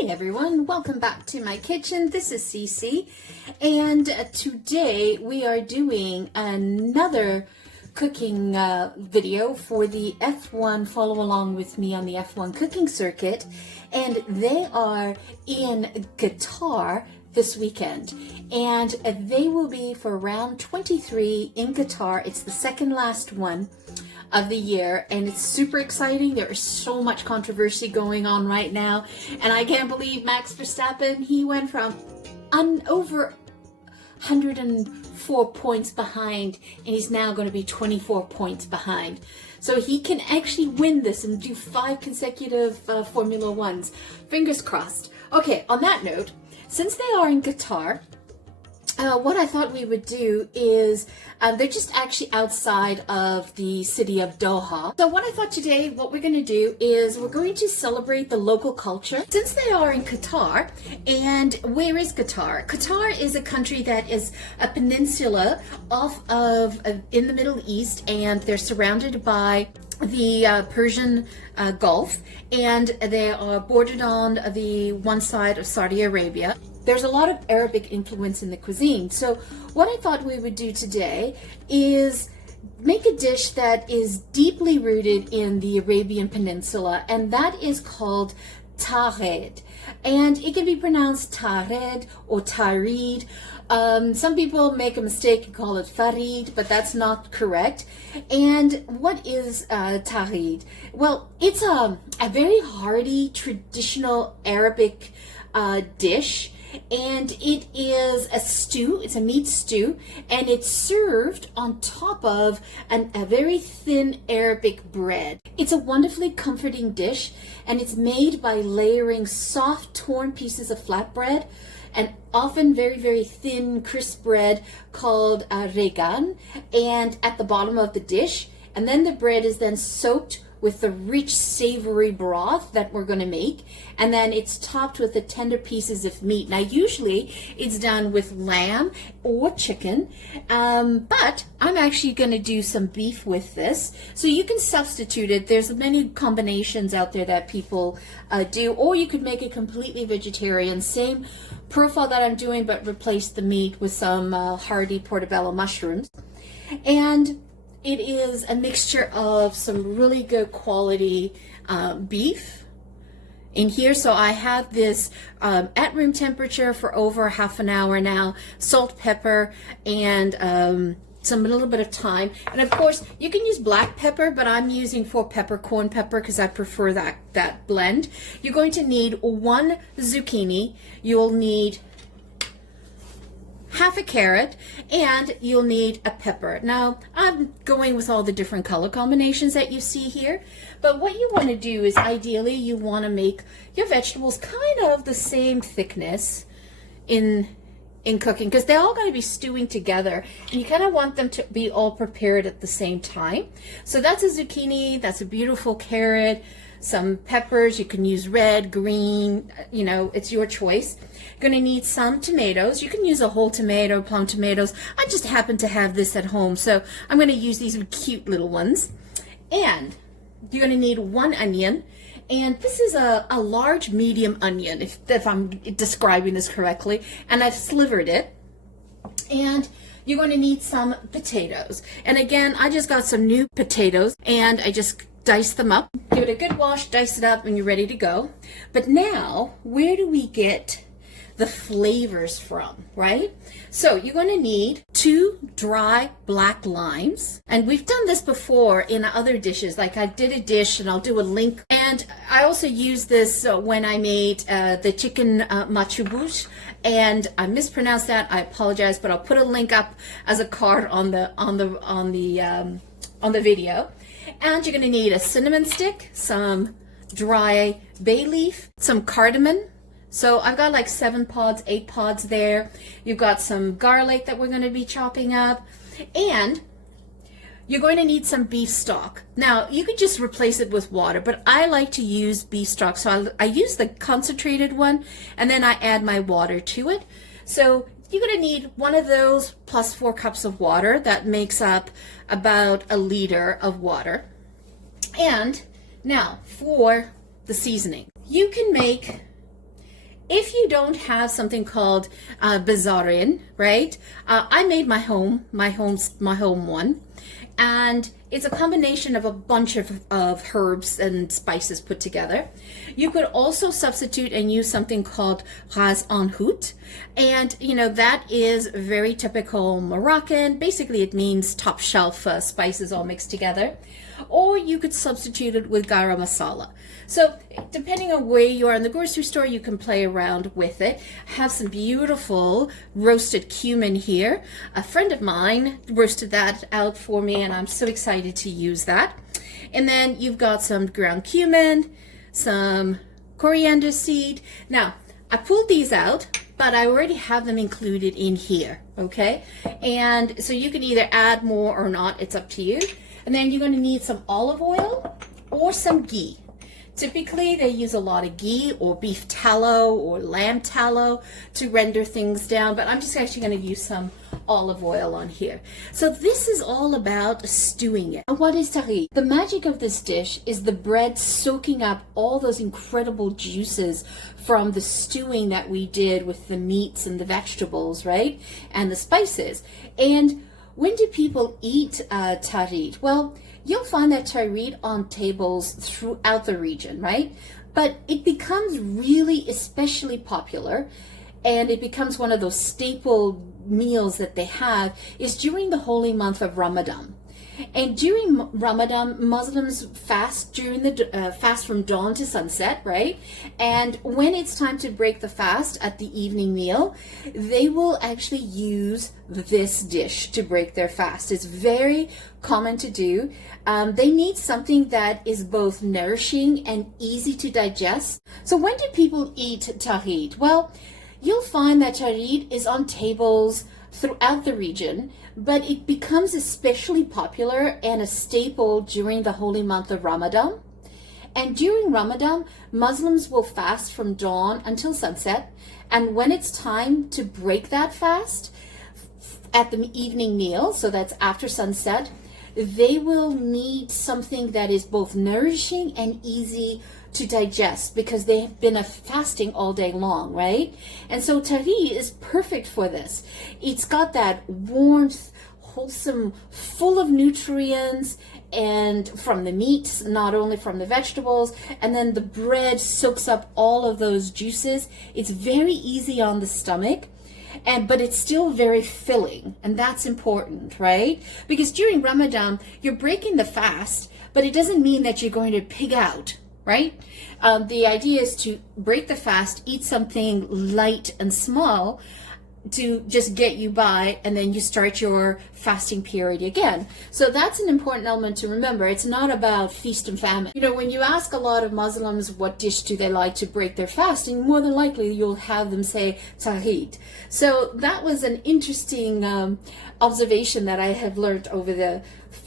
Hey everyone, welcome back to my kitchen. This is Cece, and today we are doing another cooking video for the F1 follow along with me on the F1 cooking circuit, and they are in Qatar this weekend, and they will be for round 23 in Qatar. It's the second last one of the year, and it's super exciting. There is so much controversy going on right now, and I can't believe Max Verstappen, he went from over 104 points behind, and he's now going to be 24 points behind. So he can actually win this and do 5 consecutive Formula Ones. Fingers crossed. Okay, on that note, since they are in Qatar, what I thought we would do is, they're just actually outside of the city of Doha. So what I thought today, what we're going to do is we're going to celebrate the local culture. Since they are in Qatar, and where is Qatar? Qatar is a country that is a peninsula off of, in the Middle East, and they're surrounded by the Persian Gulf, and they are bordered on the one side of Saudi Arabia. There's a lot of Arabic influence in the cuisine. So what I thought we would do today is make a dish that is deeply rooted in the Arabian Peninsula, and that is called Thareed. And it can be pronounced Tharid or Thareed. Some people make a mistake and call it Tharid, but that's not correct. And what is Tharid? Well, it's a very hearty, traditional Arabic dish. And it is a stew, it's a meat stew, and it's served on top of a very thin Arabic bread. It's a wonderfully comforting dish, and it's made by layering soft torn pieces of flatbread and often very, very thin, crisp bread called regan, and at the bottom of the dish. And then the bread is then soaked with the rich savory broth that we're going to make, and then it's topped with the tender pieces of meat. Now usually it's done with lamb or chicken, but I'm actually going to do some beef with this, so you can substitute it. There's many combinations out there that people do, or you could make it completely vegetarian, same profile that I'm doing, but replace the meat with some hearty portobello mushrooms. And it is a mixture of some really good quality beef in here. So I have this at room temperature for over half an hour now, salt, pepper, and a little bit of thyme. And of course, you can use black pepper, but I'm using 4-peppercorn pepper because I prefer that blend. You're going to need 1 zucchini. You'll need half a carrot, and you'll need a pepper. Now, I'm going with all the different color combinations that you see here, but what you want to do is ideally you want to make your vegetables kind of the same thickness in cooking, because they're all going to be stewing together, and you kind of want them to be all prepared at the same time. So that's a zucchini, that's a beautiful carrot, some peppers. You can use red, green, you know, it's your choice. You're going to need some tomatoes. You can use a whole tomato, plum tomatoes. I just happen to have this at home, so I'm going to use these cute little ones. And you're going to need 1 onion, and this is a large medium onion, if I'm describing this correctly, and I've slivered it. And you're going to need some potatoes, and again, I just got some new potatoes, and I just dice them up, give it a good wash, dice it up, and you're ready to go. But now, where do we get the flavors from, right? So you're going to need 2 dry black limes, and we've done this before in other dishes. Like I did a dish, and I'll do a link, and I also used this when I made the chicken machubush, and I mispronounced that. I apologize, but I'll put a link up as a card on the video. And you're going to need a cinnamon stick, some dry bay leaf, some cardamom. So I've got like 7 pods, 8 pods there. You've got some garlic that we're going to be chopping up. And you're going to need some beef stock. Now, you could just replace it with water, but I like to use beef stock. So I use the concentrated one, and then I add my water to it. So you're going to need one of those plus 4 cups of water. That makes up about 1 liter of water. And now for the seasoning. You can make if you don't have something called bizarin, right? I made my home one, and it's a combination of a bunch of herbs and spices put together. You could also substitute and use something called ras en hout, and you know that is very typical Moroccan. Basically, it means top shelf spices all mixed together. Or you could substitute it with garam masala. So depending on where you are in the grocery store, you can play around with it. Have some beautiful roasted cumin here. A friend of mine roasted that out for me, and I'm so excited to use that. And then you've got some ground cumin, some coriander seed. Now, I pulled these out, but I already have them included in here, okay? And so you can either add more or not, it's up to you. And then you're going to need some olive oil or some ghee. Typically, they use a lot of ghee or beef tallow or lamb tallow to render things down, but I'm just actually going to use some olive oil on here. So this is all about stewing it. And what is tharid? The magic of this dish is the bread soaking up all those incredible juices from the stewing that we did with the meats and the vegetables, right? And the spices. And when do people eat tharid? Well, you'll find that tharid on tables throughout the region, right? But it becomes really especially popular, and it becomes one of those staple meals that they have is during the holy month of Ramadan. And during Ramadan, Muslims fast during the fast from dawn to sunset, right? And when it's time to break the fast at the evening meal, they will actually use this dish to break their fast. It's very common to do. They need something that is both nourishing and easy to digest. So when do people eat tharid? Well, you'll find that tharid is on tables throughout the region, but it becomes especially popular and a staple during the holy month of Ramadan. And during Ramadan, Muslims will fast from dawn until sunset. And when it's time to break that fast at the evening meal, so that's after sunset, they will need something that is both nourishing and easy to digest because they have been fasting all day long, right? And so tharid is perfect for this. It's got that warmth, wholesome, full of nutrients, and from the meats, not only from the vegetables, and then the bread soaks up all of those juices. It's very easy on the stomach. But it's still very filling, and that's important, right? Because during Ramadan, you're breaking the fast, but it doesn't mean that you're going to pig out, right? The idea is to break the fast, eat something light and small to just get you by, and then you start your fasting period again. So that's an important element to remember. It's not about feast and famine. You know, when you ask a lot of Muslims what dish do they like to break their fasting, more than likely you'll have them say tharid. So that was an interesting observation that I have learned over the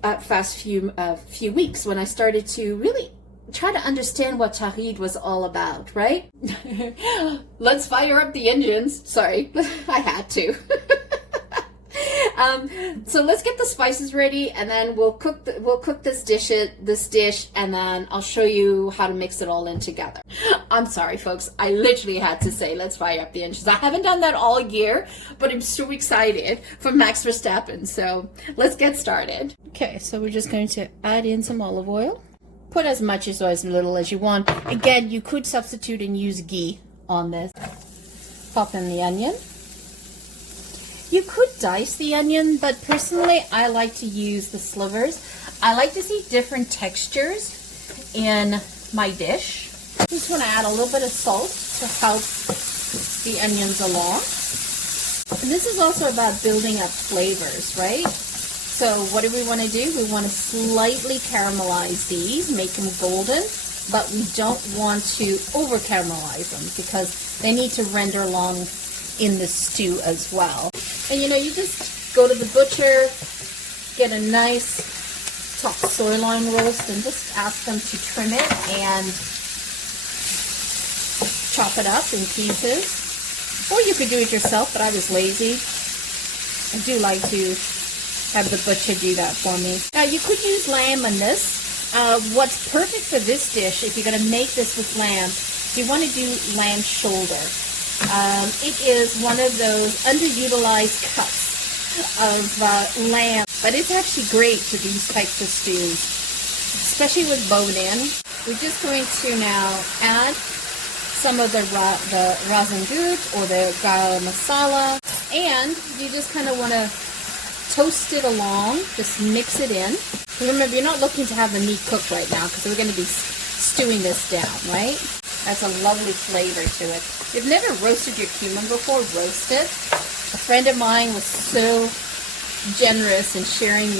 past few weeks when I started to really try to understand what tharid was all about, right? Let's fire up the engines. Sorry, I had to. So let's get the spices ready, and then we'll cook this dish, and then I'll show you how to mix it all in together. I'm sorry, folks. I literally had to say let's fire up the engines. I haven't done that all year, but I'm so excited for Max Verstappen. So let's get started. Okay, so we're just going to add in some olive oil. Put as much or as little as you want. Again, you could substitute and use ghee on this. Pop in the onion. You could dice the onion, but personally, I like to use the slivers. I like to see different textures in my dish. Just want to add a little bit of salt to help the onions along. And this is also about building up flavors, right? So what do we want to do? We want to slightly caramelize these, make them golden, but we don't want to over caramelize them because they need to render along in the stew as well. And you know, you just go to the butcher, get a nice top sirloin roast, and just ask them to trim it and chop it up in pieces. Or you could do it yourself, but I was lazy. I do like to have the butcher do that for me. Now you could use lamb on this. What's perfect for this dish, if you're going to make this with lamb, you want to do lamb shoulder. It is one of those underutilized cuts of lamb, but it's actually great for these types of stews, especially with bone-in. We're just going to now add some of the rasan gut or the garam masala, and you just kind of want to toast it along, just mix it in. Remember, you're not looking to have the meat cooked right now because we're going to be stewing this down, right? That's a lovely flavor to it. If you've never roasted your cumin before, roast it. A friend of mine was so generous in sharing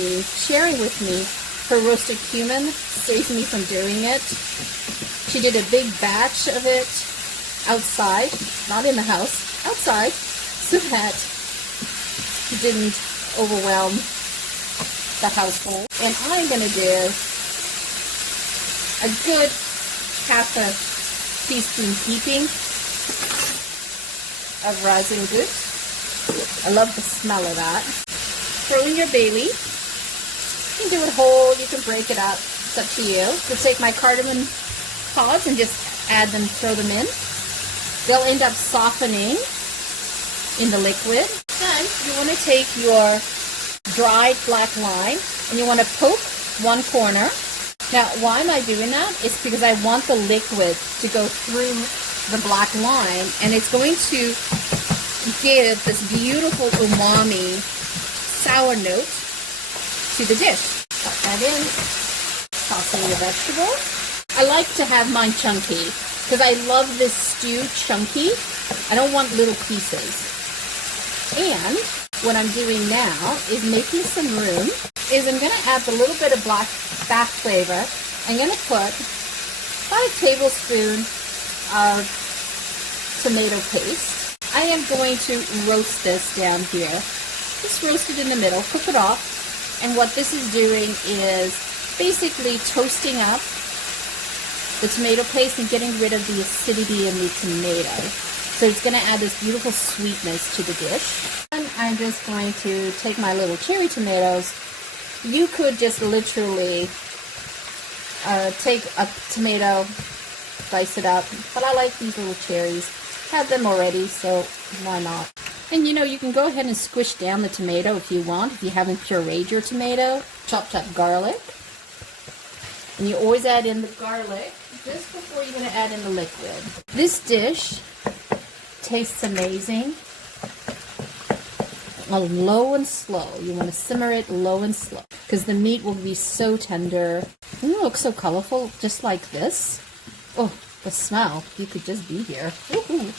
with me her roasted cumin, saved me from doing it. She did a big batch of it outside, not in the house, outside, so that it didn't overwhelm the household. And I'm going to do a good half a teaspoon heaping of rasan gut. I love the smell of that. Throw in your bay leaf. You can do it whole, you can break it up, it's up to you. Just take my cardamom pods and just add them, throw them in. They'll end up softening in the liquid. Then you want to take your dried black lime and you want to poke one corner. Now, why am I doing that? It's because I want the liquid to go through the black lime, and it's going to give this beautiful umami sour note to the dish. Put that in, tossing the vegetable. I like to have mine chunky because I love this stew chunky. I don't want little pieces. And what I'm doing now is making some room, is I'm going to add a little bit of back flavor. I'm going to put about a tablespoon of tomato paste. I am going to roast this down here. Just roast it in the middle, cook it off. And what this is doing is basically toasting up the tomato paste and getting rid of the acidity in the tomato. So it's going to add this beautiful sweetness to the dish. And I'm just going to take my little cherry tomatoes. You could just literally take a tomato, dice it up, but I like these little cherries. Have them already, so why not? And you know, you can go ahead and squish down the tomato if you want, if you haven't pureed your tomato. Chopped up garlic. And you always add in the garlic just before you're going to add in the liquid. This dish tastes amazing. Low and slow. You want to simmer it low and slow because the meat will be so tender. And it looks so colorful, just like this. Oh, the smell. You could just be here. Ooh,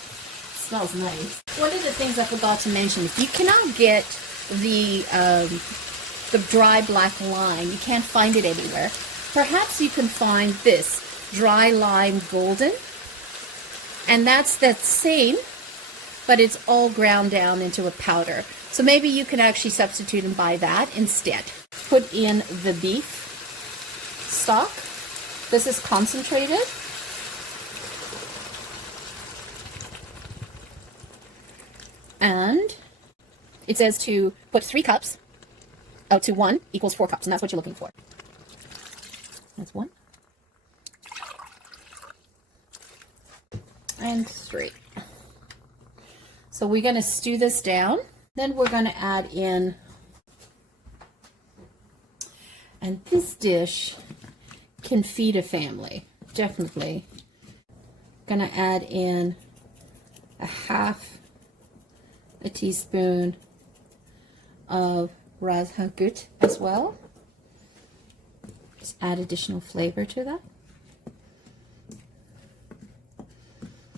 smells nice. One of the things I forgot to mention, if you cannot get the dry black lime, you can't find it anywhere, perhaps you can find this dry lime golden. And that's the same, but it's all ground down into a powder. So maybe you can actually substitute and buy that instead. Put in the beef stock. This is concentrated. And it says to put 3 cups out to 1 equals 4 cups, and that's what you're looking for. That's 1. And 3. So we're going to stew this down. Then we're going to add in, and this dish can feed a family, definitely. Going to add in a half a teaspoon of rasan gut as well. Just add additional flavor to that.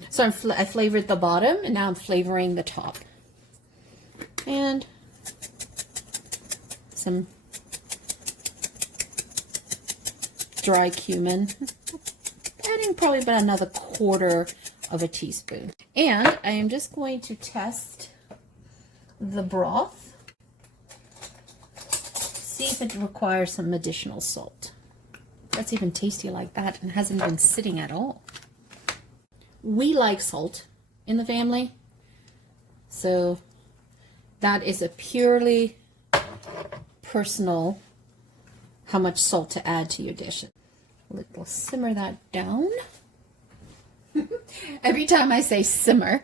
So I flavored the bottom, and now I'm flavoring the top. And some dry cumin. Adding probably about another 1/4 of a teaspoon. And I am just going to test the broth. See if it requires some additional salt. That's even tasty like that and hasn't been sitting at all. We like salt in the family, so that is a purely personal how much salt to add to your dish. We'll simmer that down. Every time I say simmer,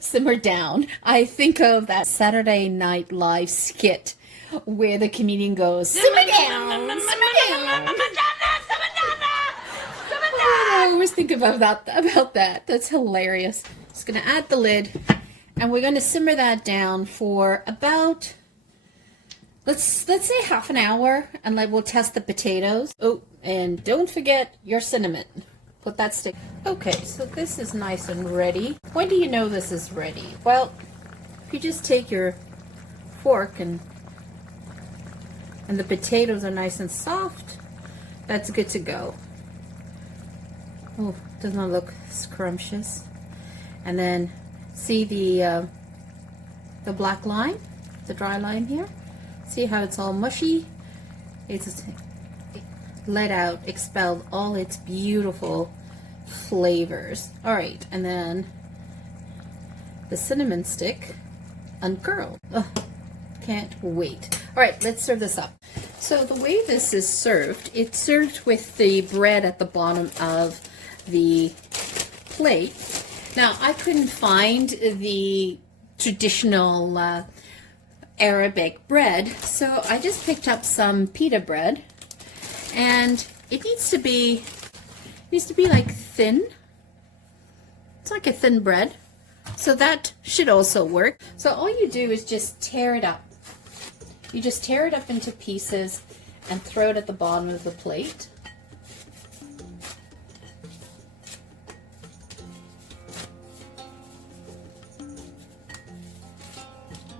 simmer down, I think of that Saturday Night Live skit where the comedian goes, simmer down, simmer down. I always think about that. That's hilarious. Just gonna add the lid, and we're gonna simmer that down for about, let's say half an hour, and we'll test the potatoes. Oh, and don't forget your cinnamon. Put that stick. Okay, so this is nice and ready. When do you know this is ready? Well, if you just take your fork and the potatoes are nice and soft, that's good to go. Oh, doesn't it look scrumptious? And then see the black line, the dry line here? See how it's all mushy? It's let out, expelled all its beautiful flavors. All right, and then the cinnamon stick uncurled. Oh, can't wait. All right, let's serve this up. So the way this is served, it's served with the bread at the bottom of the plate. Now, I couldn't find the traditional Arabic bread, so I just picked up some pita bread, and it needs to be like thin. It's like a thin bread, so that should also work. So all you do is just tear it up. You just tear it up into pieces and throw it at the bottom of the plate.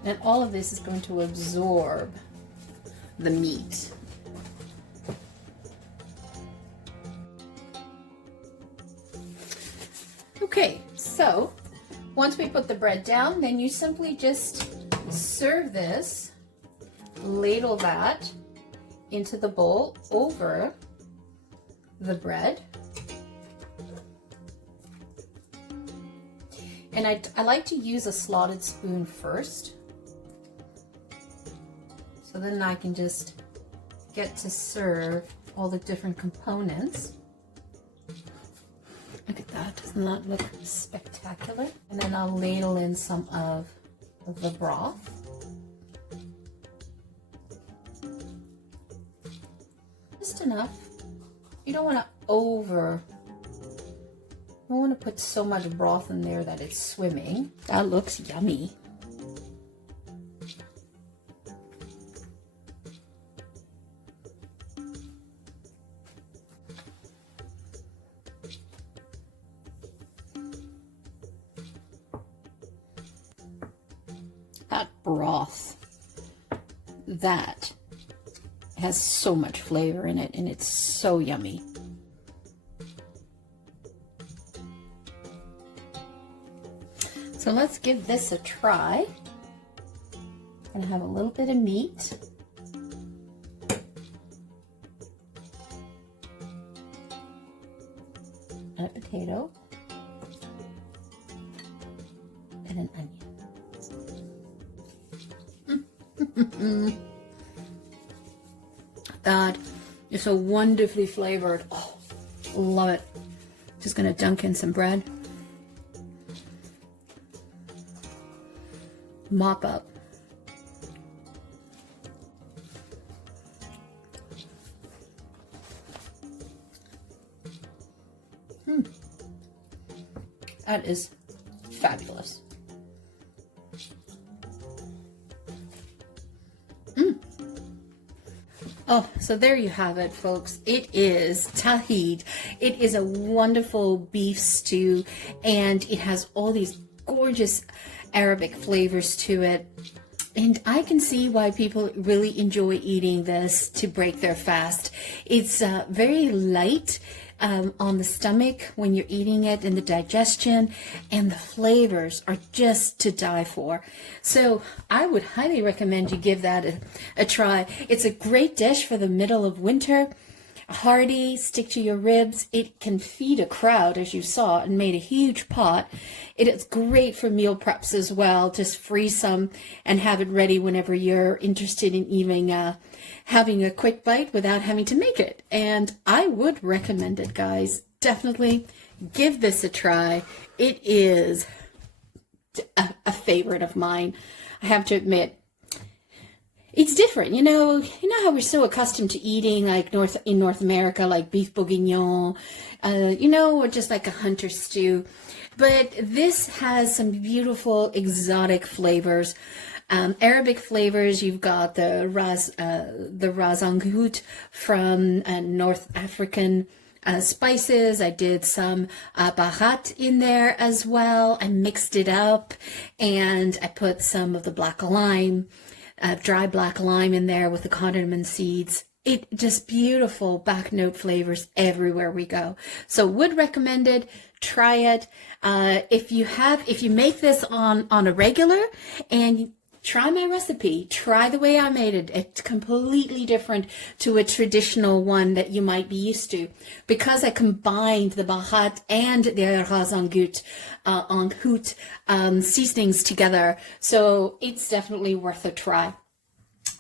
And all of this is going to absorb the meat. Okay, so once we put the bread down, then you simply just serve this, ladle that into the bowl over the bread. And I like to use a slotted spoon first, so then I can just get to serve all the different components. Look at that, doesn't that look spectacular? And then I'll ladle in some of the broth. Just enough. You don't want to put so much broth in there that it's swimming. That looks yummy. That broth, that has so much flavor in it, and it's so yummy. So let's give this a try. I'm gonna have a little bit of meat. And a potato. And an onion. That is so wonderfully flavored. Oh, love it. Just gonna dunk in some bread. Mop up. That is fabulous. Oh, so there you have it, folks. It is Thareed. It is a wonderful beef stew, and it has all these gorgeous Arabic flavors to it. And I can see why people really enjoy eating this to break their fast. It's very light on the stomach when you're eating it, and the digestion, and the flavors are just to die for. So I would highly recommend you give that a try. It's a great dish for the middle of winter. Hearty, stick to your ribs. It can feed a crowd, as you saw, and made a huge pot. It is great for meal preps as well. Just freeze some and have it ready whenever you're interested in even having a quick bite without having to make it. And I would recommend it, guys. Definitely Give this a try. It is a favorite of mine. I have to admit, it's different. You know how we're so accustomed to eating like in North America, like beef bourguignon, or just like a hunter stew. But this has some beautiful exotic flavors. Arabic flavors. You've got the ras angout from North African spices. I did some bahat in there as well. I mixed it up, and I put some of the black lime, dry black lime in there with the cardamom seeds. It just beautiful back note flavors everywhere we go. So would recommend it. Try it. If you make this on a regular, and try my recipe, try the way I made it. It's completely different to a traditional one that you might be used to, because I combined the bahat and the ras angout seasonings together. So it's definitely worth a try.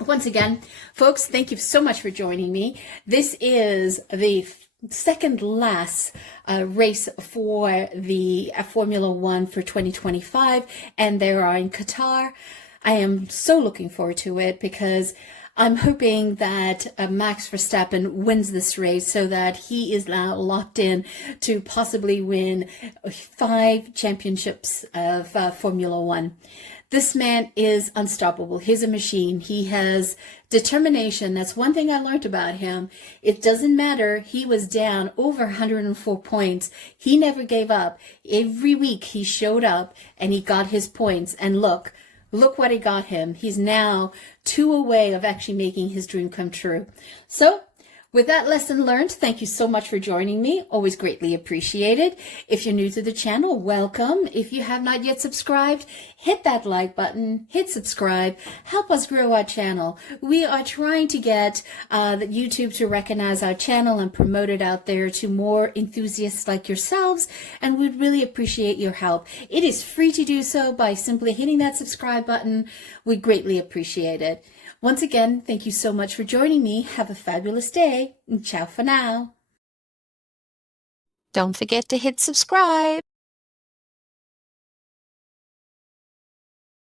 Once again, folks, thank you so much for joining me. This is the second last race for the Formula One for 2025, and they are in Qatar. I am so looking forward to it, because I'm hoping that Max Verstappen wins this race, so that he is now locked in to possibly win 5 championships of Formula One. This man is unstoppable. He's a machine. He has determination. That's one thing I learned about him. It doesn't matter. He was down over 104 points. He never gave up. Every week he showed up and he got his points. And look what he got him. He's now 2 away of actually making his dream come true. So with that lesson learned, thank you so much for joining me. Always greatly appreciated. If you're new to the channel, welcome. If you have not yet subscribed, hit that like button, hit subscribe, help us grow our channel. We are trying to get YouTube to recognize our channel and promote it out there to more enthusiasts like yourselves, and we'd really appreciate your help. It is free to do so by simply hitting that subscribe button. We greatly appreciate it. Once again, thank you so much for joining me. Have a fabulous day. Ciao for now. Don't forget to hit subscribe.